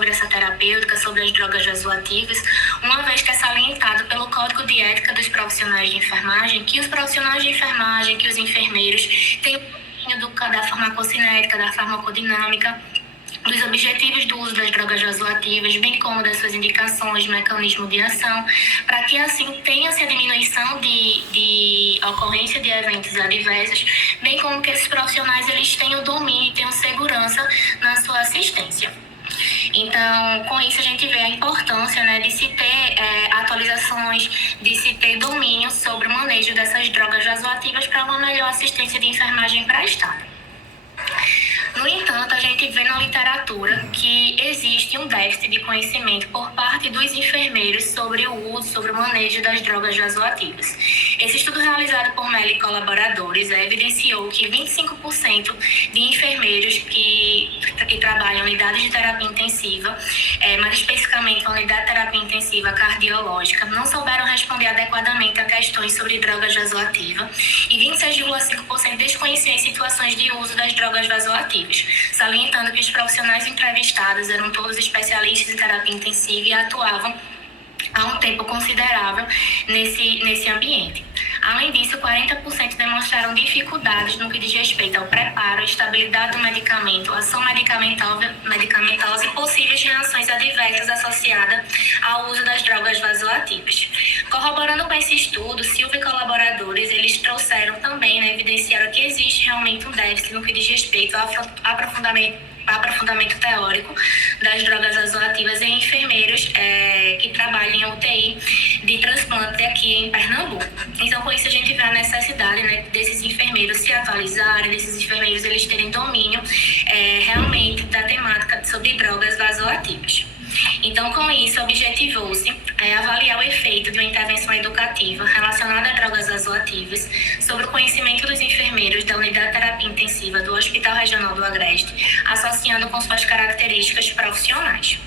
sobre essa terapêutica, sobre as drogas vasoativas, uma vez que é salientado pelo Código de Ética dos Profissionais de Enfermagem que os profissionais de enfermagem, que os enfermeiros têm o domínio da farmacocinética, da farmacodinâmica, dos objetivos do uso das drogas vasoativas, bem como das suas indicações, mecanismo de ação, para que assim tenha-se a diminuição de ocorrência de eventos adversos, bem como que esses profissionais eles tenham domínio, tenham segurança na sua assistência. Então, com isso a gente vê a importância, né, de se ter atualizações, de se ter domínio sobre o manejo dessas drogas vasoativas para uma melhor assistência de enfermagem prestada. No entanto, a gente vê na literatura que existe um déficit de conhecimento por parte dos enfermeiros sobre o uso, sobre o manejo das drogas vasoativas. Esse estudo realizado por Mello e colaboradores evidenciou que 25% de enfermeiros que trabalham em unidades de terapia intensiva, mais especificamente a unidade de terapia intensiva cardiológica, não souberam responder adequadamente a questões sobre drogas vasoativas e 26,5% desconheciam as situações de uso das drogas vasoativas, salientando que os profissionais entrevistados eram todos especialistas em terapia intensiva e atuavam há um tempo considerável nesse ambiente. Além disso, 40% demonstraram dificuldades no que diz respeito ao preparo, estabilidade do medicamento, ação medicamentosa e possíveis reações adversas associadas ao uso das drogas vasoativas. Corroborando com esse estudo, Silva e colaboradores, eles trouxeram também, né, evidenciaram que existe realmente um déficit no que diz respeito ao aprofundamento teórico das drogas vasoativas em enfermeiros que trabalham em UTI de transplante aqui em Pernambuco. Então, com isso, a gente vê a necessidade, né, desses enfermeiros se atualizarem, desses enfermeiros eles terem domínio realmente da temática sobre drogas vasoativas. Então, com isso, objetivou-se avaliar o efeito de uma intervenção educativa relacionada a drogas vasoativas sobre o conhecimento dos enfermeiros da unidade de terapia intensiva do Hospital Regional do Agreste, associando com suas características profissionais.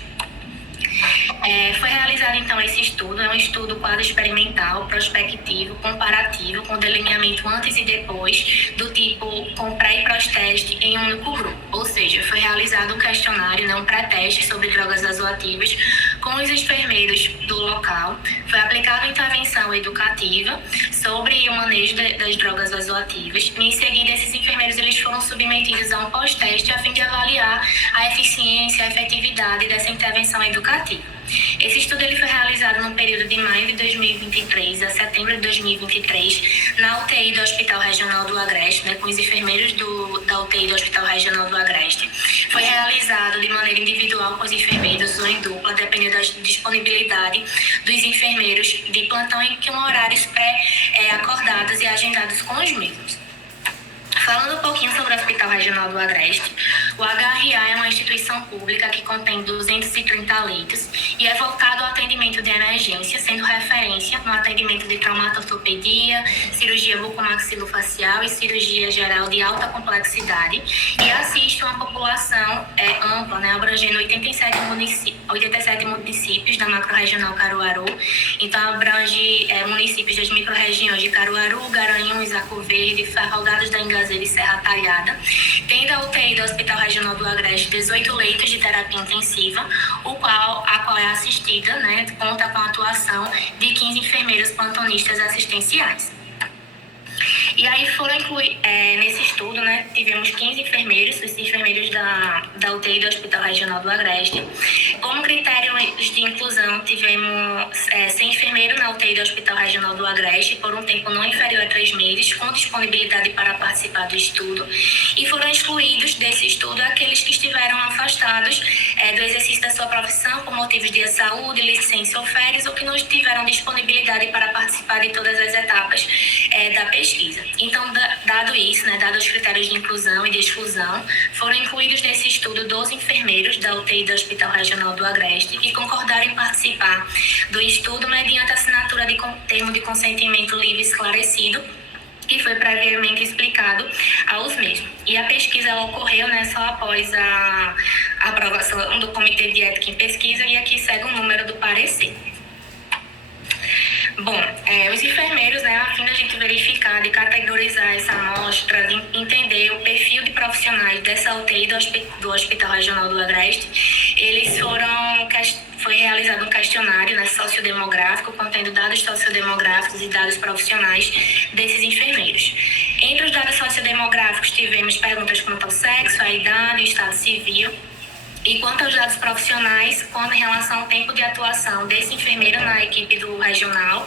Foi realizado, então, esse estudo, é um estudo quadro experimental, prospectivo, comparativo, com delineamento antes e depois, do tipo com pré e pós-teste em um único grupo. Ou seja, foi realizado um questionário, né, um pré-teste sobre drogas vasoativas com os enfermeiros do local, foi aplicada uma intervenção educativa sobre o manejo das drogas vasoativas e, em seguida, esses enfermeiros eles foram submetidos a um pós-teste a fim de avaliar a eficiência, a efetividade dessa intervenção educativa. Esse estudo ele foi realizado no período de maio de 2023 a setembro de 2023 na UTI do Hospital Regional do Agreste, né, com os enfermeiros da UTI do Hospital Regional do Agreste. Foi realizado de maneira individual com os enfermeiros ou em dupla, dependendo da disponibilidade dos enfermeiros de plantão em horários pré-acordados e agendados com os mesmos. Falando um pouquinho sobre o Hospital Regional do Agreste, o HRA é uma instituição pública que contém 230 leitos e é voltado ao atendimento de emergência, sendo referência no atendimento de traumatortopedia, cirurgia bucomaxilofacial e cirurgia geral de alta complexidade e assiste uma população ampla, né, abrangendo 87 municípios da macro-regional Caruaru. Então, abrange municípios das micro-regiões de Caruaru, Garanhuns, Arco Verde, Ferroldados da Ingazeira e Serra Talhada. Tem da UTI do Hospital Regional do Agreste 18 leitos de terapia intensiva, a qual é assistida, né, conta com a atuação de 15 enfermeiros plantonistas assistenciais. E aí foram incluídos, nesse estudo, né, tivemos 15 enfermeiros, os enfermeiros da UTI do Hospital Regional do Agreste. Como critério de inclusão, tivemos 100 enfermeiros na UTI do Hospital Regional do Agreste por um tempo não inferior a 3 meses, com disponibilidade para participar do estudo. E foram excluídos desse estudo aqueles que estiveram afastados do exercício da sua profissão por motivos de saúde, licença ou férias, ou que não tiveram disponibilidade para participar de todas as etapas da pesquisa. Então, dado isso, né, dado os critérios de inclusão e de exclusão, foram incluídos nesse estudo 12 enfermeiros da UTI do Hospital Regional do Agreste que concordaram em participar do estudo mediante assinatura de termo de consentimento livre e esclarecido, que foi previamente explicado aos mesmos. E a pesquisa ela ocorreu, né, só após a aprovação do Comitê de Ética em Pesquisa, e aqui segue o número do parecer. Bom, os enfermeiros, né, a fim da gente verificar, de categorizar essa amostra, de entender o perfil de profissionais dessa UTI do Hospital Regional do Agreste, eles foram realizado um questionário, né, sociodemográfico, contendo dados sociodemográficos e dados profissionais desses enfermeiros. Entre os dados sociodemográficos, tivemos perguntas quanto ao sexo, a idade, o estado civil. E quanto aos dados profissionais, em relação ao tempo de atuação desse enfermeiro na equipe do regional,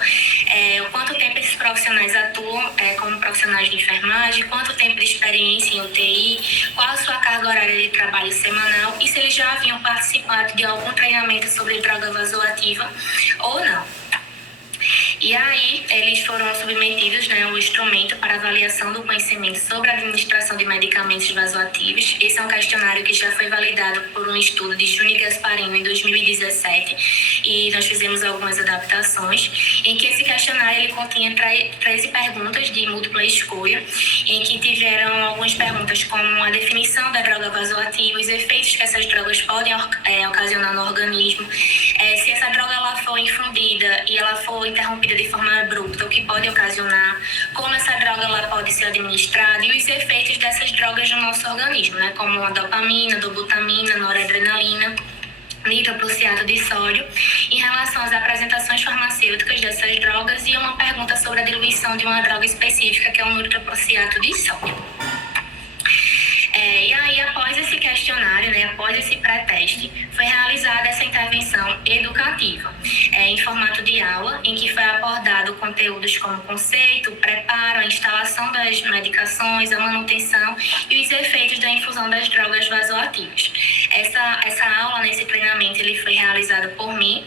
o quanto tempo esses profissionais atuam como profissionais de enfermagem, quanto tempo de experiência em UTI, qual a sua carga horária de trabalho semanal e se eles já haviam participado de algum treinamento sobre droga vasoativa ou não. E aí, eles foram submetidos, né, um instrumento para avaliação do conhecimento sobre a administração de medicamentos vasoativos. Esse é um questionário que já foi validado por um estudo de Júnior Gasparino em 2017 e nós fizemos algumas adaptações, em que esse questionário ele continha 13 perguntas de múltipla escolha, em que tiveram algumas perguntas como a definição da droga vasoativa, os efeitos que essas drogas podem ocasionar no organismo, se essa droga ela for infundida e ela for interrompida de forma abrupta, o que pode ocasionar, como essa droga ela pode ser administrada e os efeitos dessas drogas no nosso organismo, né, como a dopamina, dobutamina, noradrenalina, nitroprusiato de sódio, em relação às apresentações farmacêuticas dessas drogas e uma pergunta sobre a diluição de uma droga específica, que é o nitroprusiato de sódio. E aí, após esse questionário, né, após esse pré-teste, foi realizada essa intervenção educativa, em formato de aula, em que foi abordado conteúdos como conceito, o preparo, a instalação das medicações, a manutenção e os efeitos da infusão das drogas vasoativas. Essa aula, nesse treinamento, ele foi realizado por mim,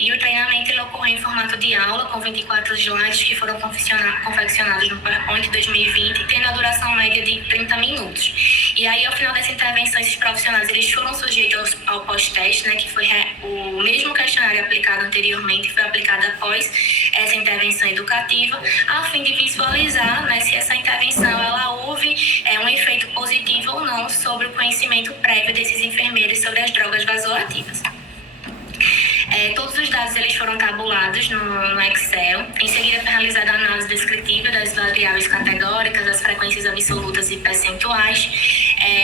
e o treinamento ele ocorreu em formato de aula, com 24 slides que foram confeccionados no PowerPoint 2020, tendo a duração média de 30 minutos. E aí, ao final dessa intervenção, esses profissionais eles foram sujeitos ao pós-teste, né, que foi o mesmo questionário aplicado anteriormente, foi aplicado após essa intervenção educativa, a fim de visualizar, né, se essa intervenção ela houve um efeito positivo ou não sobre o conhecimento prévio desses enfermeiros sobre as drogas vasoativas. Todos os dados eles foram tabulados no Excel. Em seguida, foi realizada a análise descritiva das variáveis categóricas, das frequências absolutas e percentuais.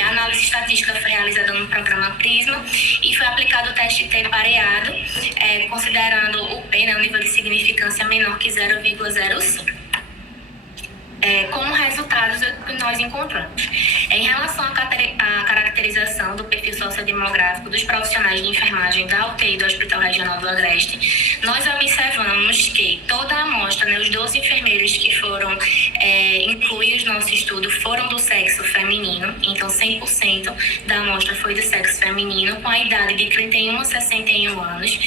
A análise estatística foi realizada no programa Prisma e foi aplicado o teste T pareado, considerando o P, né, o nível de significância menor que 0,05. Como resultados que nós encontramos. Em relação à caracterização do perfil sociodemográfico dos profissionais de enfermagem da UTI do Hospital Regional do Agreste, nós observamos que toda a amostra, né, os 12 enfermeiros que foram incluídos no nosso estudo foram do sexo feminino, então 100% da amostra foi do sexo feminino, com a idade de 31 a 61 anos.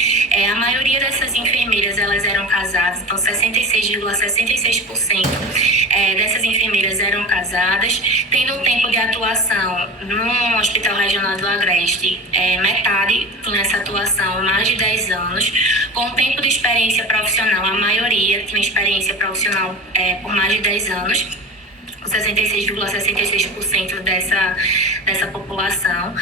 A maioria dessas enfermeiras elas eram casadas, então 66,66% dessas enfermeiras eram casadas, tendo um tempo de atuação no Hospital Regional do Agreste, metade tinha essa atuação mais de 10 anos, com tempo de experiência profissional, a maioria tinha experiência profissional por mais de 10 anos, 66,66% dessa população.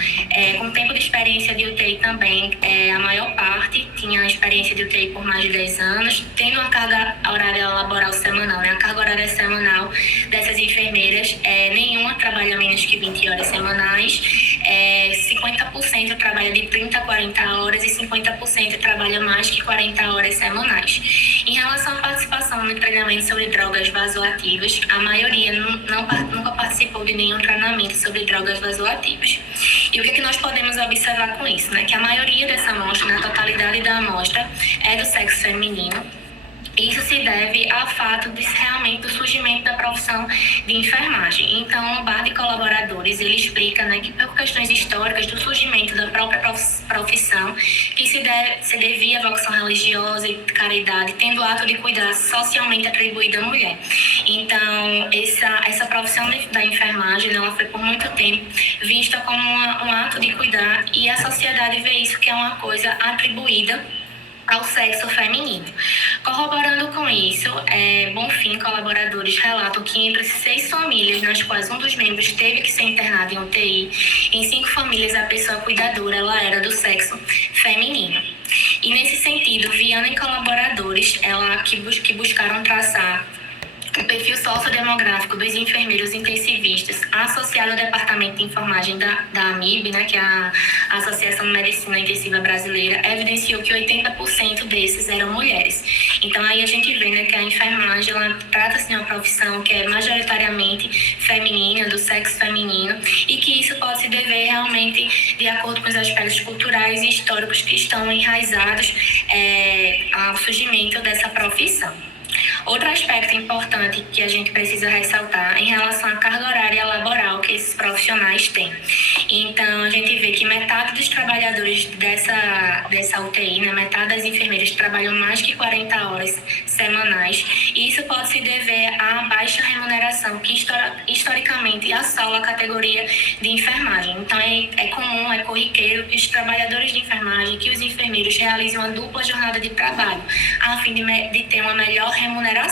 Com tempo de experiência de UTI também, a maior parte tinha experiência de UTI por mais de 10 anos, tendo uma carga horária laboral semanal, né? A carga horária semanal dessas enfermeiras, nenhuma trabalha menos que 20 horas semanais, 50% trabalha de 30 a 40 horas e 50% trabalha mais que 40 horas semanais. Em relação à participação no treinamento sobre drogas vasoativas, a maioria nunca participou de nenhum treinamento sobre drogas vasoativas. E o que nós podemos observar com isso? Né? Que a maioria dessa amostra, na totalidade da amostra, é do sexo feminino. Isso se deve ao fato de realmente do surgimento da profissão de enfermagem. Então, o bar de colaboradores, ele explica, né, que por questões históricas do surgimento da própria profissão, que se devia à vocação religiosa e caridade, tendo o ato de cuidar socialmente atribuído à mulher. Então, essa profissão da enfermagem, ela foi por muito tempo vista como um ato de cuidar, e a sociedade vê isso que é uma coisa atribuída ao sexo feminino. Corroborando com isso, Bonfim, colaboradores relatam que entre 6 famílias nas quais um dos membros teve que ser internado em UTI, em 5 famílias a pessoa cuidadora ela era do sexo feminino. E nesse sentido, Viana e colaboradores que buscaram traçar O perfil sociodemográfico dos enfermeiros intensivistas, associado ao Departamento de Enfermagem da AMIB, né, que é a Associação de Medicina Intensiva Brasileira, evidenciou que 80% desses eram mulheres. Então, aí a gente vê, né, que a enfermagem trata-se de uma profissão que é majoritariamente feminina, do sexo feminino, e que isso pode se dever realmente de acordo com os aspectos culturais e históricos que estão enraizados ao surgimento dessa profissão. Outro aspecto importante que a gente precisa ressaltar em relação à carga horária laboral que esses profissionais têm. Então, a gente vê que metade dos trabalhadores dessa UTI, né, metade das enfermeiras trabalham mais que 40 horas semanais, e isso pode se dever à baixa remuneração que historicamente assola a categoria de enfermagem. Então, é comum, é corriqueiro que os trabalhadores de enfermagem, que os enfermeiros realizem uma dupla jornada de trabalho, a fim de ter uma melhor remuneração.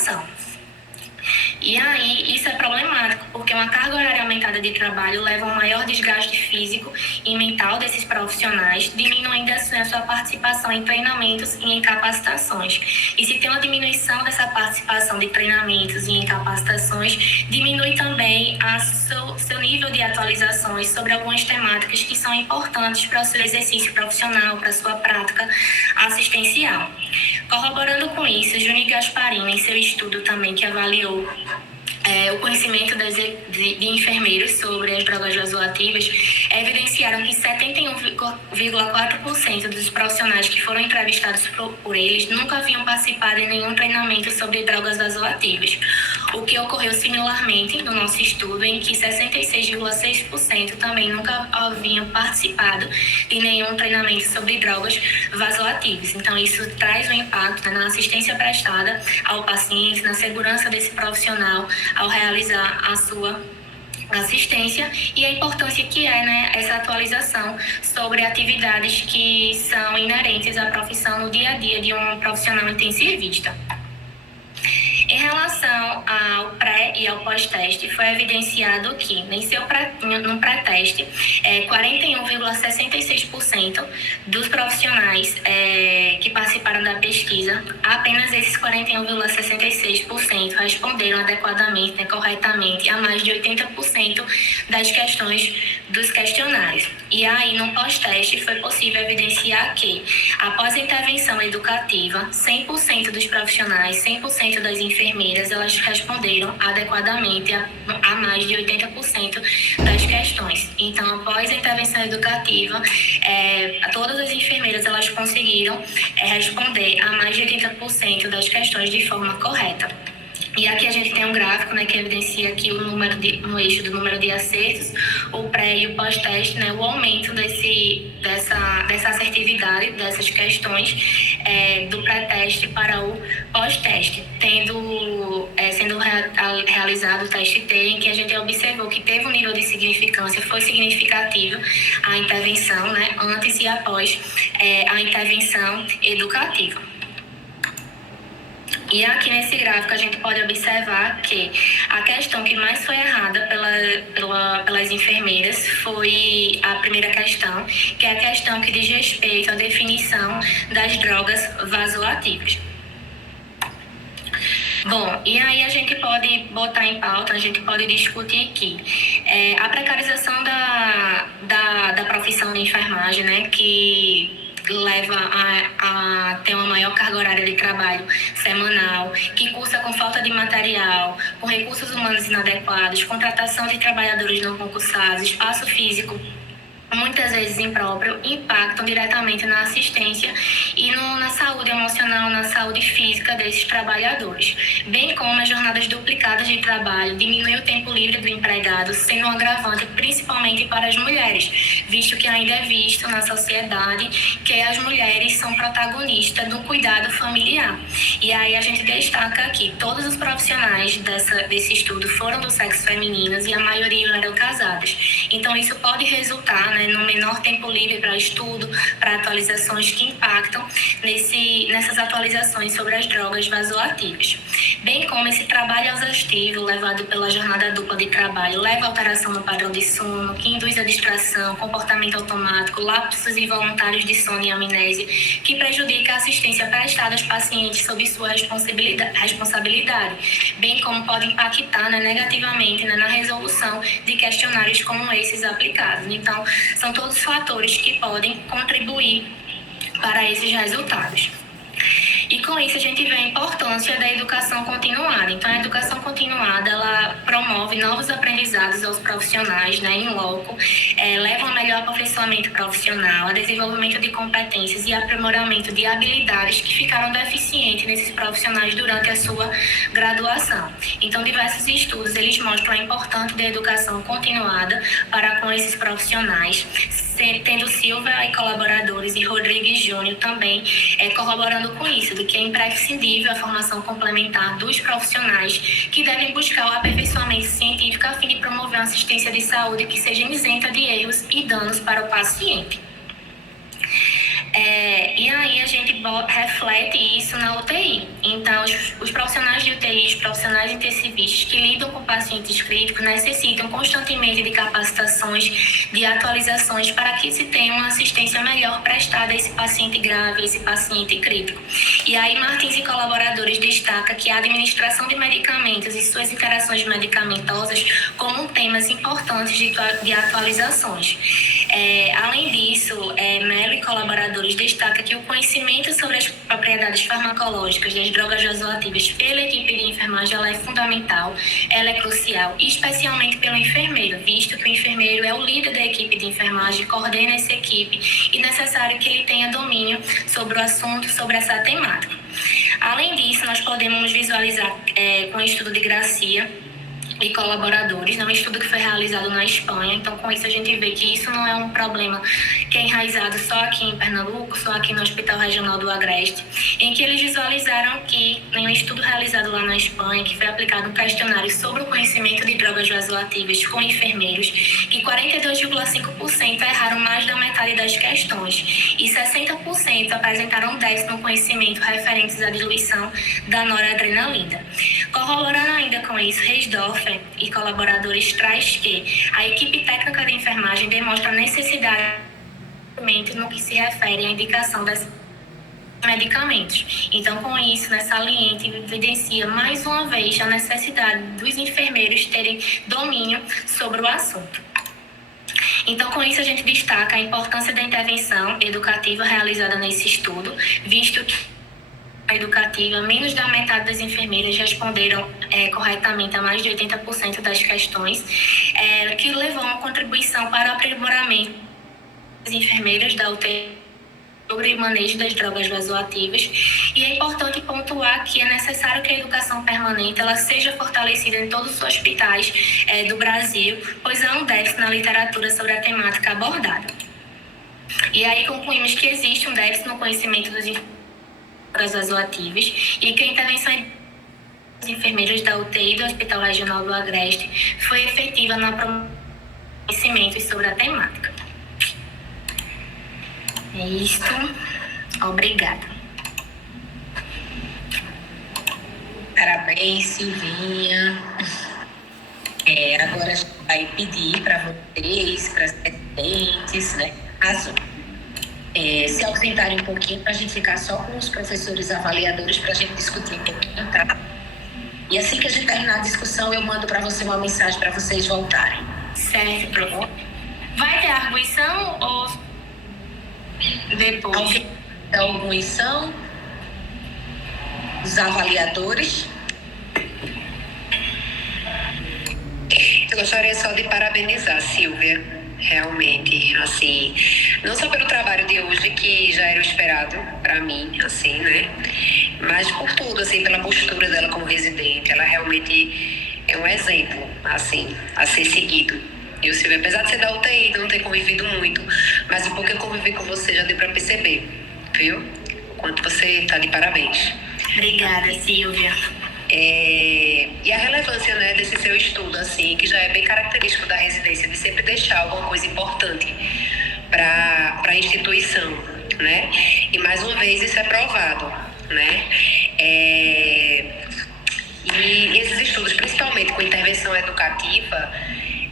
E aí, isso é problemático, porque uma carga horária aumentada de trabalho leva a um maior desgaste físico e mental desses profissionais, diminuindo assim a sua participação em treinamentos e em capacitações. E se tem uma diminuição dessa participação de treinamentos e em capacitações, diminui também seu nível de atualizações sobre algumas temáticas que são importantes para o seu exercício profissional, para a sua prática assistencial. Corroborando com isso, Juni Gasparini, em seu estudo também que avaliou o conhecimento de enfermeiros sobre as drogas vasoativas, evidenciaram que 71,4% dos profissionais que foram entrevistados por eles nunca haviam participado em nenhum treinamento sobre drogas vasoativas, o que ocorreu similarmente no nosso estudo, em que 66,6% também nunca haviam participado de nenhum treinamento sobre drogas vasoativas. Então, isso traz um impacto, né, na assistência prestada ao paciente, na segurança desse profissional ao realizar a sua assistência, e a importância que é, né, essa atualização sobre atividades que são inerentes à profissão no dia a dia de um profissional intensivista. Em relação ao pré e ao pós-teste, foi evidenciado que, no pré-teste, 41,66% dos profissionais que participaram da pesquisa, apenas esses 41,66% responderam adequadamente, né, corretamente, a mais de 80% das questões dos questionários. E aí, no pós-teste, foi possível evidenciar que, após a intervenção educativa, 100% dos profissionais, 100% das enfermeiras, elas responderam adequadamente a mais de 80% das questões. Então, após a intervenção educativa, todas as enfermeiras elas conseguiram responder a mais de 80% das questões de forma correta. E aqui a gente tem um gráfico, né, que evidencia aqui no eixo do número de acertos, o pré e o pós-teste, né, o aumento dessa assertividade dessas questões do pré-teste para o pós-teste, sendo realizado o teste T, em que a gente observou que teve um nível de significância, foi significativo a intervenção, né, antes e após a intervenção educativa. E aqui nesse gráfico a gente pode observar que a questão que mais foi errada pelas enfermeiras foi a primeira questão, que é a questão que diz respeito à definição das drogas vasoativas. Bom, e aí a gente pode botar em pauta, a gente pode discutir aqui a precarização da profissão de enfermagem, né, que leva a ter uma maior carga horária de trabalho semanal, que cursa com falta de material, com recursos humanos inadequados, contratação de trabalhadores não concursados, espaço físico muitas vezes impróprio, impactam diretamente na assistência e na saúde emocional, na saúde física desses trabalhadores, bem como as jornadas duplicadas de trabalho diminuem o tempo livre do empregado, sendo um agravante principalmente para as mulheres, visto que ainda é visto na sociedade que as mulheres são protagonistas do cuidado familiar. E aí a gente destaca aqui, todos os profissionais desse estudo foram do sexo feminino e a maioria eram casadas. Então isso pode resultar, né, no menor tempo livre para estudo, para atualizações que impactam nessas atualizações sobre as drogas vasoativas. Bem como esse trabalho exaustivo levado pela jornada dupla de trabalho leva a alteração no padrão de sono, que induz a distração, comportamento automático, lapsos involuntários de sono e amnésia, que prejudica a assistência prestada aos pacientes sob sua responsabilidade, bem como pode impactar negativamente na resolução de questionários como esses aplicados. Então, são todos fatores que podem contribuir para esses resultados. E com isso a gente vê a importância da educação continuada. Então, a educação continuada, ela promove novos aprendizados aos profissionais, em loco, leva a melhor aperfeiçoamento profissional, a desenvolvimento de competências e aprimoramento de habilidades que ficaram deficientes nesses profissionais durante a sua graduação. Então, diversos estudos, eles mostram a importância da educação continuada para com esses profissionais, tendo Silva e colaboradores e Rodrigues Júnior também corroborando com isso, do que é imprescindível a formação complementar dos profissionais que devem buscar o aperfeiçoamento científico a fim de promover uma assistência de saúde que seja isenta de erros e danos para o paciente. E aí a gente reflete isso na UTI. Então, os profissionais de UTI, os profissionais intensivistas que lidam com pacientes críticos necessitam constantemente de capacitações, de atualizações para que se tenha uma assistência melhor prestada a esse paciente grave, a esse paciente crítico. E aí Martins e colaboradores destaca que a administração de medicamentos e suas interações medicamentosas como temas importantes de atualizações. Além disso, Melo e colaboradores destaca que o conhecimento sobre as propriedades farmacológicas das drogas vasoativas pela equipe de enfermagem ela é fundamental, ela é crucial, especialmente pelo enfermeiro, visto que o enfermeiro é o líder da equipe de enfermagem, coordena essa equipe e é necessário que ele tenha domínio sobre o assunto, sobre essa temática. Além disso, nós podemos visualizar com o estudo de Gracia e colaboradores, um estudo que foi realizado na Espanha. Então, com isso a gente vê que isso não é um problema que é enraizado só aqui em Pernambuco, só aqui no Hospital Regional do Agreste, em que eles visualizaram que, em um estudo realizado lá na Espanha, que foi aplicado um questionário sobre o conhecimento de drogas vasoativas com enfermeiros, que 42,5% erraram mais da metade das questões e 60% apresentaram déficit no conhecimento referentes à diluição da noradrenalina. Corroborando ainda com isso, Reisdorfer e colaboradores traz que a equipe técnica de enfermagem demonstra necessidade no que se refere à indicação desses medicamentos. Então, com isso, saliente evidencia mais uma vez a necessidade dos enfermeiros terem domínio sobre o assunto. Então, com isso, a gente destaca a importância da intervenção educativa realizada nesse estudo, visto que educativa, menos da metade das enfermeiras responderam corretamente a mais de 80% das questões, que levou a uma contribuição para o aprimoramento das enfermeiras da UTI sobre o manejo das drogas vasoativas. E é importante pontuar que é necessário que a educação permanente ela seja fortalecida em todos os hospitais do Brasil, pois há um déficit na literatura sobre a temática abordada. E aí concluímos que existe um déficit no conhecimento dos drogas vasoativas e que a intervenção dos enfermeiros da UTI do Hospital Regional do Agreste foi efetiva no conhecimento sobre a temática. É isto. Obrigada. Parabéns, Silvinha. Agora a gente vai pedir para vocês, para as residentes, se ausentarem um pouquinho para a gente ficar só com os professores avaliadores para a gente discutir um pouquinho, tá? E assim que a gente terminar a discussão, eu mando para você uma mensagem para vocês voltarem. Certo, professor. Vai ter arguição ou depois? Alguém tem arguição? Os avaliadores? Eu gostaria só de parabenizar, Silvia. Realmente, assim, não só pelo trabalho de hoje, que já era o esperado para mim, assim, mas por tudo, assim, pela postura dela como residente. Ela realmente é um exemplo, assim, a ser seguido. E o Silvio, apesar de ser da UTI, não ter convivido muito, mas um pouco eu convivi com você, já deu para perceber, viu? O quanto você tá de parabéns. Obrigada, Silvia. E a relevância, desse seu estudo, assim, que já é bem característico da residência, de sempre deixar alguma coisa importante para a instituição, né? E mais uma vez isso é provado, né? E esses estudos, principalmente com intervenção educativa,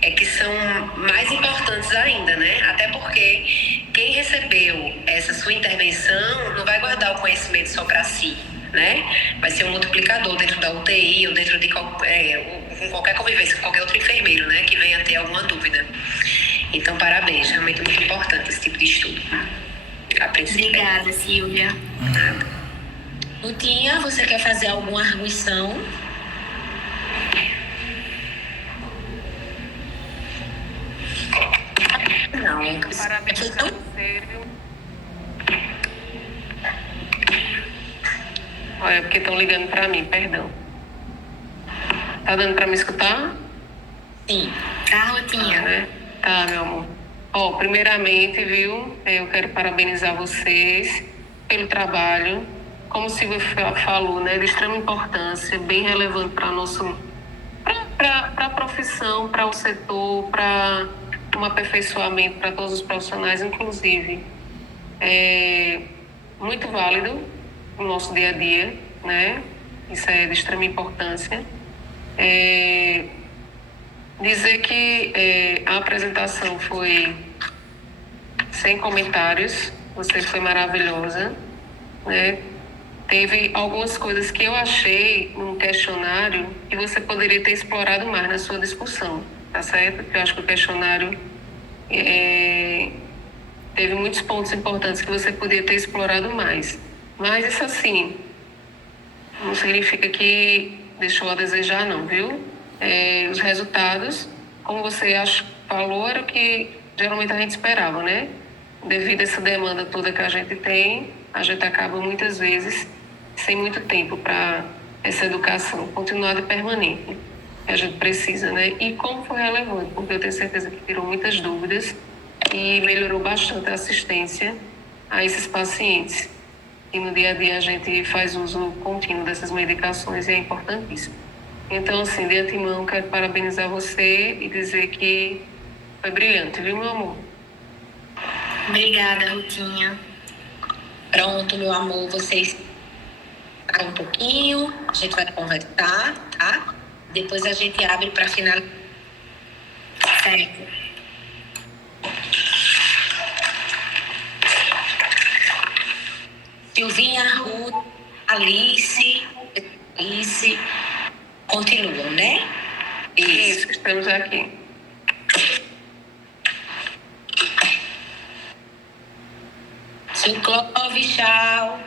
é que são mais importantes ainda, né? Até porque quem recebeu essa sua intervenção não vai guardar o conhecimento só para si, né? Vai ser um multiplicador dentro da UTI ou dentro de com qualquer convivência com qualquer outro enfermeiro, né? Que venha ter alguma dúvida. Então, parabéns. Realmente muito importante esse tipo de estudo. Obrigada, Silvia. Lutinha, você quer fazer alguma arguição? Não. Parabéns a você, viu? Olha, é porque estão ligando para mim, perdão. Tá dando para me escutar? Sim. Tá, Rutinha? Né? Tá, meu amor. Primeiramente, viu, eu quero parabenizar vocês pelo trabalho. Como o Silvio falou, né, de extrema importância, bem relevante para a profissão, para o setor, para um aperfeiçoamento para todos os profissionais, inclusive. É muito válido no nosso dia a dia, né? Isso é de extrema importância. Dizer que a apresentação foi sem comentários, você foi maravilhosa, né? Teve algumas coisas que eu achei no questionário que você poderia ter explorado mais na sua discussão, tá certo? Eu acho que o questionário teve muitos pontos importantes que você poderia ter explorado mais. Mas isso assim, não significa que deixou a desejar não, viu? Os resultados, como você falou, era o que geralmente a gente esperava, né? Devido a essa demanda toda que a gente tem, a gente acaba muitas vezes sem muito tempo para essa educação continuada e permanente que a gente precisa, né? E como foi relevante, porque eu tenho certeza que tirou muitas dúvidas e melhorou bastante a assistência a esses pacientes. E no dia a dia a gente faz uso contínuo dessas medicações e é importantíssimo. Então, assim, de antemão, quero parabenizar você e dizer que foi brilhante, viu, meu amor? Obrigada, Rutinha. Pronto, meu amor, vocês param um pouquinho, a gente vai conversar, tá? Depois a gente abre para finalizar. Certo. Silvinha, Ruth, Alice, continuam, né? Isso, estamos aqui. Seu Clóvis, tchau.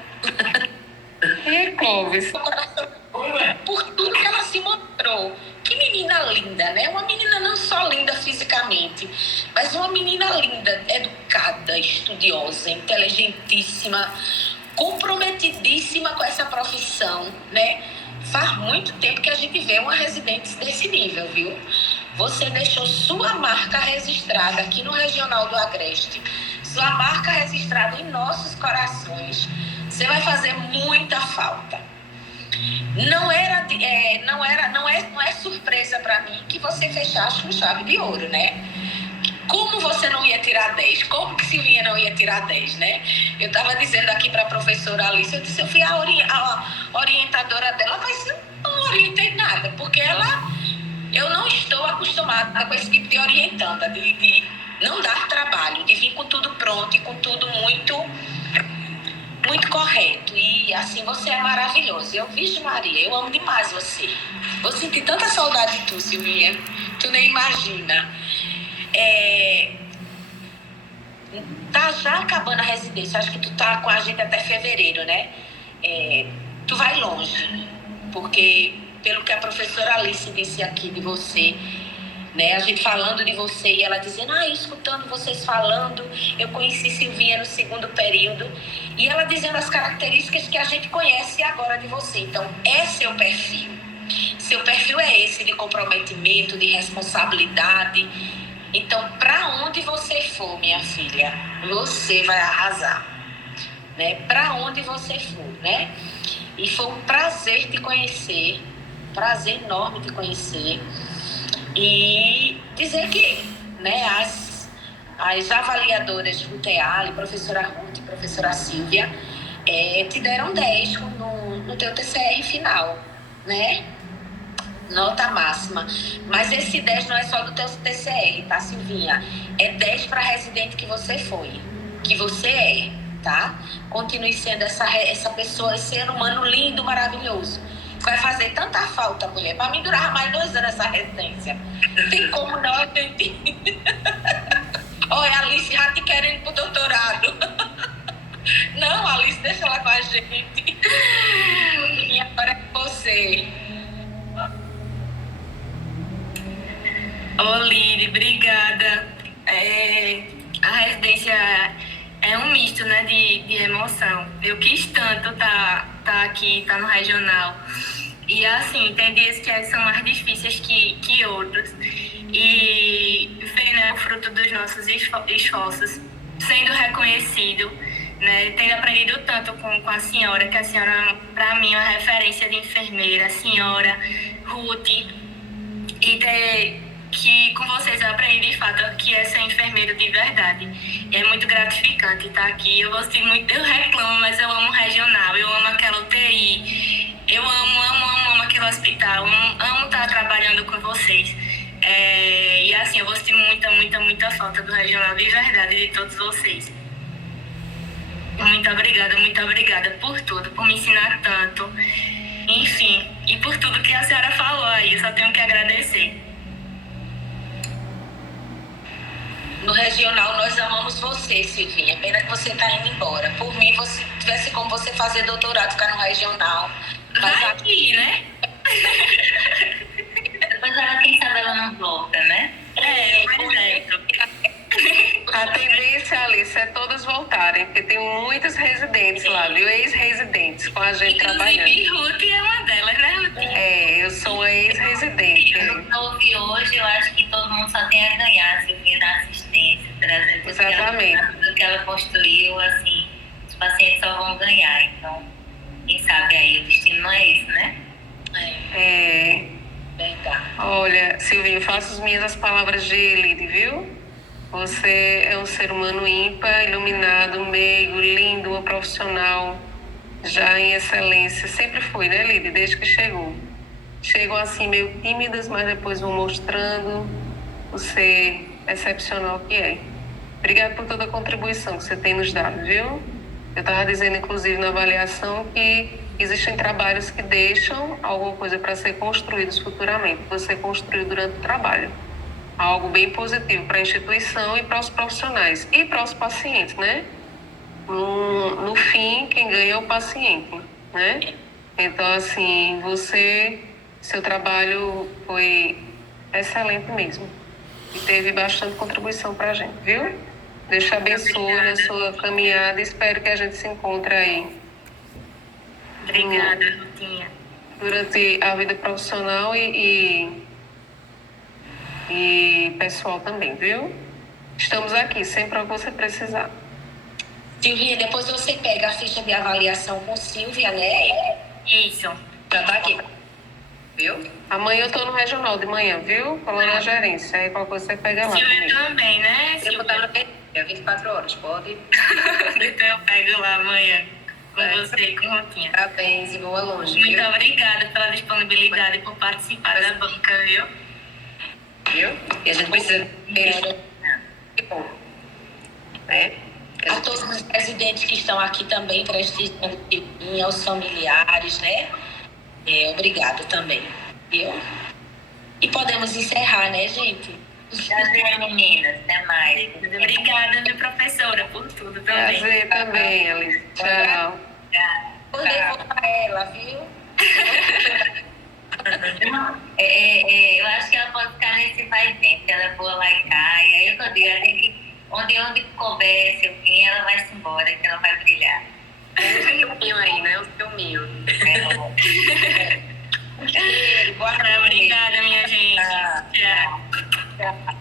E Clóvis? Por tudo que ela se mostrou. Que menina linda, né? Uma menina não só linda fisicamente, mas uma menina linda, educada, estudiosa, inteligentíssima, comprometidíssima com essa profissão, né? Faz muito tempo que a gente vê uma residente desse nível, viu? Você deixou sua marca registrada aqui no Regional do Agreste, sua marca registrada em nossos corações. Você vai fazer muita falta. Não é surpresa para mim que você fechasse com chave de ouro, né? Como você não ia tirar 10? Como que Silvinha não ia tirar 10, né? Eu estava dizendo aqui para a professora Alice, eu disse, eu fui a orientadora dela, mas eu não orientei nada, porque eu não estou acostumada com esse tipo de orientanda, de não dar trabalho, de vir com tudo pronto e com tudo muito correto. E assim, você é maravilhoso. Eu, Virgem Maria, eu amo demais você. Vou sentir tanta saudade de tu, Silvinha. Tu nem imagina. Tá já acabando a residência. Acho que tu tá com a gente até fevereiro, né? Tu vai longe. Porque, pelo que a professora Alice disse aqui de você, né? A gente falando de você e ela dizendo, escutando vocês falando, eu conheci Silvinha no segundo período, e ela dizendo as características que a gente conhece agora de você. Então, é seu perfil. Seu perfil é esse de comprometimento, de responsabilidade. Então, para onde você for, minha filha, você vai arrasar, né? Para onde você for, né? E foi um prazer te conhecer, prazer enorme te conhecer. E dizer que, né, as avaliadoras Ruteali, professora Ruth e professora Silvia, te deram 10 no teu TCR final, né? Nota máxima. Mas esse 10 não é só do teu TCR, tá, Silvinha? É 10 para residente que você foi, que você é, tá? Continue sendo essa pessoa, esse ser humano lindo, maravilhoso. Vai fazer tanta falta, mulher. Para mim, durar mais 2 anos essa residência. Tem como não, gente? Olha, a Alice já te querendo pro doutorado. Não, Alice, deixa ela com a gente. E agora é você. Ô, Lili, obrigada. A residência é um misto, né, de emoção. Eu quis tanto tá aqui, tá no regional. E assim, tem dias que são mais difíceis que outros. E ver, né, o fruto dos nossos esforços sendo reconhecido, né, tendo aprendido tanto com a senhora, que a senhora, para mim, é uma referência de enfermeira, a senhora Ruth, e que com vocês eu aprendi de fato que é ser enfermeiro de verdade. E é muito gratificante estar aqui. Eu gostei muito, eu reclamo, mas eu amo o regional, eu amo aquela UTI, eu amo aquele hospital, amo estar trabalhando com vocês. E assim, eu gostei muita falta do regional de verdade, de todos vocês. Muito obrigada por tudo, por me ensinar tanto. Enfim, e por tudo que a senhora falou aí, eu só tenho que agradecer. No regional, nós amamos você, Silvinha. Pena que você está indo embora. Por mim, se tivesse como você fazer doutorado, ficar no regional. Vai aqui, né? Depois ela, quem sabe, ela não volta, né? Pois é. A tendência, Alice, é todas voltarem, porque tem muitas residentes lá, viu? Ex-residentes com a gente trabalhando. Inclusive, Ruth é uma delas, né, Ruth? Eu sou uma ex-residente. Eu não ouvi hoje, eu acho que todo mundo só tem a ganhar, se vir na assistência, trazendo tudo que ela construiu, assim, os pacientes só vão ganhar. Então, quem sabe aí o destino não é esse, né? Verdade. Olha, Silvinho, faço as minhas as palavras de Lide, viu? Você é um ser humano ímpar, iluminado, meigo, lindo, uma profissional, já em excelência. Sempre foi, né, Lide? Desde que chegou. Chegam assim meio tímidas, mas depois vão mostrando o ser excepcional que é. Obrigada por toda a contribuição que você tem nos dado, viu? Eu estava dizendo, inclusive, na avaliação, que existem trabalhos que deixam alguma coisa para ser construídos futuramente. Você construiu durante o trabalho. Algo bem positivo para a instituição e para os profissionais. E para os pacientes, né? No fim, quem ganha é o paciente, né? Então, assim, seu trabalho foi excelente mesmo. E teve bastante contribuição para a gente, viu? Deus te abençoe na sua caminhada e espero que a gente se encontre aí. Obrigada, Rutinha. Durante a vida profissional e pessoal também, viu? Estamos aqui, sempre que você precisar. Silvinha, depois você pega a ficha de avaliação com Silvia, né? Isso. Já tá aqui. Viu? Amanhã eu tô no regional de manhã, viu? Falando na gerência. Aí qualquer coisa você pega lá Silvia comigo. também, né, Eu vou estar Silvia? no 24 horas, pode? Então eu pego lá amanhã com você e com Rutinha. Parabéns e voa longe, Muito viu? obrigada pela disponibilidade por participar da banca, viu? Viu? E a gente precisa ter que bom, né? A todos os residentes que estão aqui também prestigiando, aos familiares, né? Obrigada também, viu? E podemos encerrar, né, gente? Prazer, meninas. Até mais. Obrigada, minha professora, por tudo também. Prazer também, Alice. Tchau. Vou devolver ela, viu? Eu acho que ela pode ficar nesse vai e vem, porque ela é boa lá e cai. Aí eu digo, ela tem que, onde couber seu fim, ela vai se embora, que ela vai brilhar. Tem um filminho aí, né? Um filminho. Boa noite. Obrigada, minha gente. Tchau. Tchau.